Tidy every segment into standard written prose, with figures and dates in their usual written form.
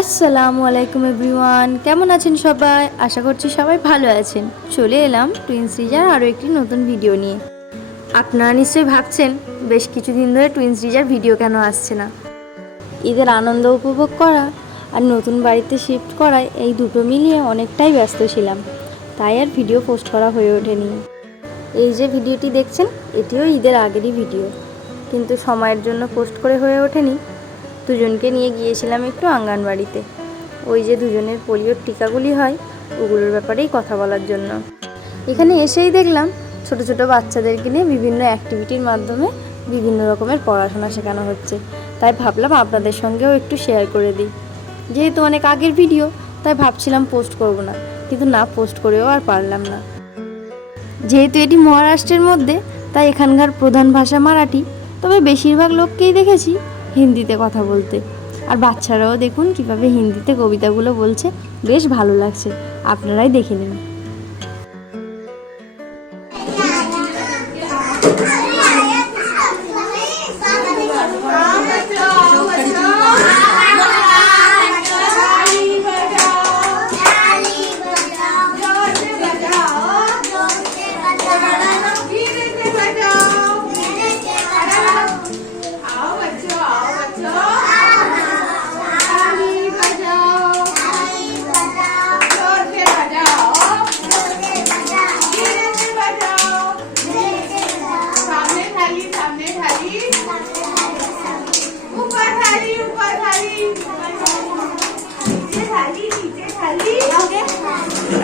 আসসালামু আলাইকুম এভরিওয়ান, কেমন আছেন সবাই? আশা করছি সবাই ভালো আছেন। চলে এলাম টুইন্স রিজার আরও একটি নতুন ভিডিও নিয়ে। আপনারা নিশ্চয়ই ভাবছেন বেশ কিছুদিন ধরে টুইন্স রিজার ভিডিও কেন আসছে না। ঈদের আনন্দ উপভোগ করা আর নতুন বাড়িতে শিফট করায় এই দুটো মিলিয়ে অনেকটাই ব্যস্ত ছিলাম, তাই আর ভিডিও পোস্ট করা হয়ে ওঠেনি। এই যে ভিডিওটি দেখছেন এটিও ঈদের আগেরই ভিডিও, কিন্তু সময়ের জন্য পোস্ট করে হয়ে ওঠেনি। দুজনকে নিয়ে গিয়েছিলাম একটু অঙ্গনবাড়িতে, ওই যে দুজনের পোলিওর টিকাগুলি হয় ওগুলোর ব্যাপারেই কথা বলার জন্য। এখানে এসেই দেখলাম ছোট ছোট বাচ্চাদেরকে নিয়ে বিভিন্ন অ্যাক্টিভিটির মাধ্যমে বিভিন্ন রকমের পড়াশোনা শেখানো হচ্ছে, তাই ভাবলাম আপনাদের সঙ্গেও একটু শেয়ার করে দিই। যেহেতু অনেক আগের ভিডিও তাই ভাবছিলাম পোস্ট করব না, কিন্তু না পোস্ট করেও আর পারলাম না। যেহেতু এটি মহারাষ্ট্রের মধ্যে তাই এখানকার প্রধান ভাষা মারাঠি, তবে বেশিরভাগ লোককেই দেখেছি হিন্দিতে কথা বলতে। আর বাচ্চারাও দেখুন কিভাবে হিন্দিতে কবিতাগুলো বলছে, বেশ ভালো লাগছে, আপনারাই দেখে নিন।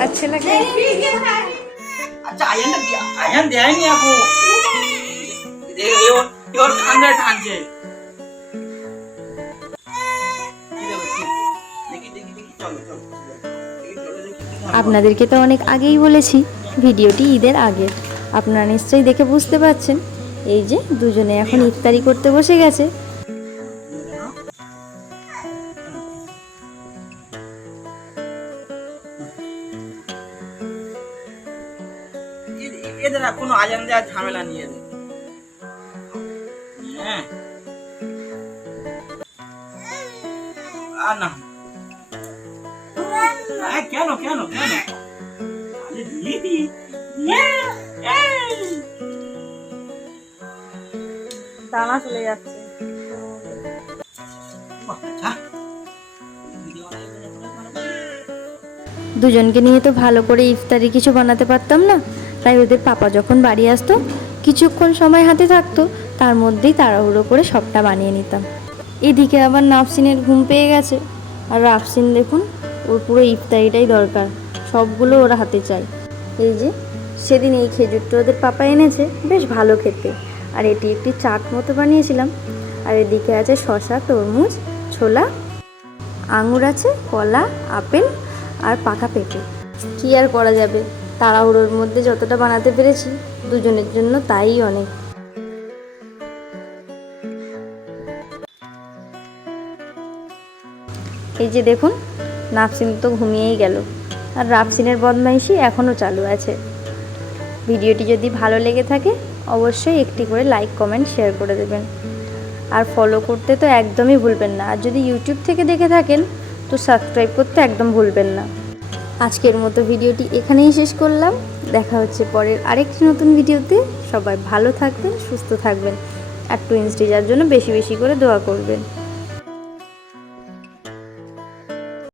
अच्छे लगे? अच्छा आयन दे नहीं आपको ये और खान से আপনাদেরকে তো অনেক আগেই বলেছি ভিডিওটি ঈদের আগের, আপনারা নিশ্চয়ই দেখে বুঝতে পারছেন। এই যে দুজনে এখন ইফতারি করতে বসে গেছে। এদের কোনো আজান দেওয়ার ঝামেলা নিয়ে এদের হ্যাঁ আর না কেন কেন কেন টানা চলে যাচ্ছে। দুজনকে নিয়ে তো ভালো করে ইফতারি কিছু বানাতে পারতাম না, তাই ওদের পাপা যখন বাড়ি আসতো কিছুক্ষণ সময় হাতে থাকতো, তার মধ্যেই তাড়াহুড়ো করে সবটা বানিয়ে নিতাম। এদিকে আবার নাফসিনের ঘুম পেয়ে গেছে, আর রাফসিন দেখুন ওর পুরো ইফতারিটাই দরকার, সবগুলো ওরা হাতে চায়। এই যে সেদিন এই খেজুরটা ওদের পাপা এনেছে, বেশ ভালো খেতে। আর এটি একটি চাট মতো বানিয়েছিলাম। আর এদিকে আছে শসা, তরমুজ, ছোলা, আঙুর আছে, কলা, আপেল আর পাকা পেঁপে। কী আর করা যাবে, তাড়াহুড়োর মধ্যে যতটা বানাতে পেরেছি দুজনের জন্য তাই অনেক। এই যে দেখুন নাফসিন তো ঘুমিয়েই গেল, আর রাফসিনের বদমাইশি এখনও চালু আছে। ভিডিওটি যদি ভালো লেগে থাকে অবশ্যই একটি করে লাইক, কমেন্ট, শেয়ার করে দেবেন। আর ফলো করতে তো একদমই ভুলবেন না। আর যদি ইউটিউব থেকে দেখে থাকেন তো সাবস্ক্রাইব করতে একদম ভুলবেন না। আজকের মতো ভিডিওটি এখানেই শেষ করলাম। দেখা হচ্ছে পরের আরেকটি নতুন ভিডিওতে। সবাই ভালো থাকবেন, সুস্থ থাকবেন, আর টুইন্স রিজার জন্য বেশি বেশি করে দোয়া করবেন।